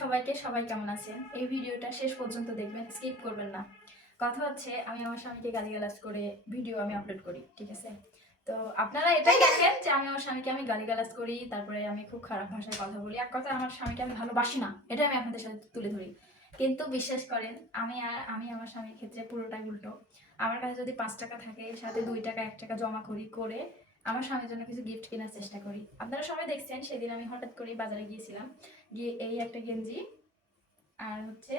সবাইকে, সবাই কেমন আছেন? এই ভিডিওটা শেষ পর্যন্ত দেখবেন, স্কিপ করবেন না। কথা হচ্ছে আমি আমার স্বামীকে গালিগালাজ করে ভিডিও আমি আপলোড করি, ঠিক আছে? তো আপনারা এটাই দেখেন যে আমি আমার স্বামীকে গালিগালাজ করি, তারপরে আমি খুব খারাপ ভাষায় কথা বলি। এক কথায় আমার স্বামীকে আমি ভালোবাসি না, এটাই আমি আপনাদের সাথে তুলে ধরি। কিন্তু বিশ্বাস করেন আমি আমার স্বামীর ক্ষেত্রে পুরোটাই উল্টো। আমার কাছে যদি 5 টাকা থাকে, সাথে 2 টাকা 1 টাকা জমা করে আমার স্বামীর জন্য কিছু গিফট কেনার চেষ্টা করি। আপনারা সবাই দেখছেন সেদিন আমি হঠাৎ করে বাজারে গিয়েছিলাম, গিয়ে এই একটা গেঞ্জি আর হচ্ছে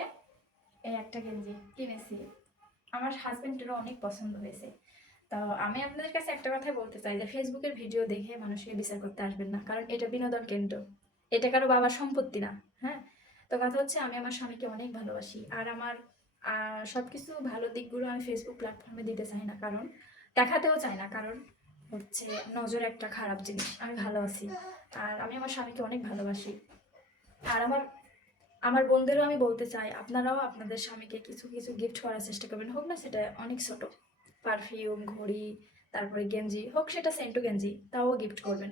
এই একটা গেঞ্জি কিনেছি। আমার হাজবেন্ডেরও অনেক পছন্দ হয়েছে। তো আমি আপনাদের কাছে একটা কথাই বলতে চাই যে ফেসবুকের ভিডিও দেখে মানুষকে বিচার করতে আসবেন না, কারণ এটা বিনোদন কেন্দ্র, এটা কারো বাবার সম্পত্তি না। হ্যাঁ, তো কথা হচ্ছে আমি আমার স্বামীকে অনেক ভালোবাসি, আর আমার সবকিছু ভালো দিকগুলো আমি ফেসবুক প্ল্যাটফর্মে দিতে চাই না, কারণ দেখাতেও চাই না, কারণ হচ্ছে নজর একটা খারাপ জিনিস। আমি ভালো আছি, আর আমি আমার স্বামীকে অনেক ভালোবাসি। আর আমার আমার বোনদেরও আমি বলতে চাই, আপনারাও আপনাদের স্বামীকে কিছু কিছু গিফট করার চেষ্টা করবেন, হোক না সেটা অনেক ছোট, পারফিউম, ঘড়ি, তারপরে গেঞ্জি হোক সেটা সেন্টু গেঞ্জি, তাও গিফট করবেন।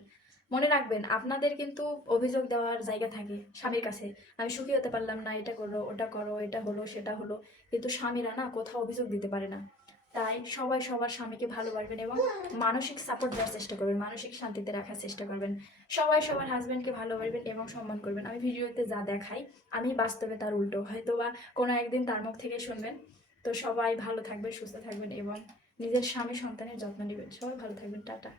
মনে রাখবেন আপনাদের কিন্তু অভিযোগ দেওয়ার জায়গা থাকে স্বামীর কাছে, আমি সুখী হতে পারলাম না, এটা করো ওটা করো, এটা হলো সেটা হলো, কিন্তু স্বামীরা না কোথাও অভিযোগ দিতে পারে না। তাই সবাই সবার স্বামীকে ভালোবাসবেন এবং মানসিক সাপোর্ট দেওয়ার চেষ্টা করবেন, মানসিক শান্তিতে রাখার চেষ্টা করবেন। সবাই সবার হাজবেন্ডকে ভালোবাসবেন এবং সম্মান করবেন। আমি ভিডিওতে যা দেখাই আমি বাস্তবে তার উল্টো, হয়তো বা কোনো একদিন তার মুখ থেকে শুনবেন। তো সবাই ভালো থাকবেন, সুস্থ থাকবেন এবং নিজের স্বামী সন্তানের যত্ন নেবেন। সবাই ভালো থাকবেন, টাটা।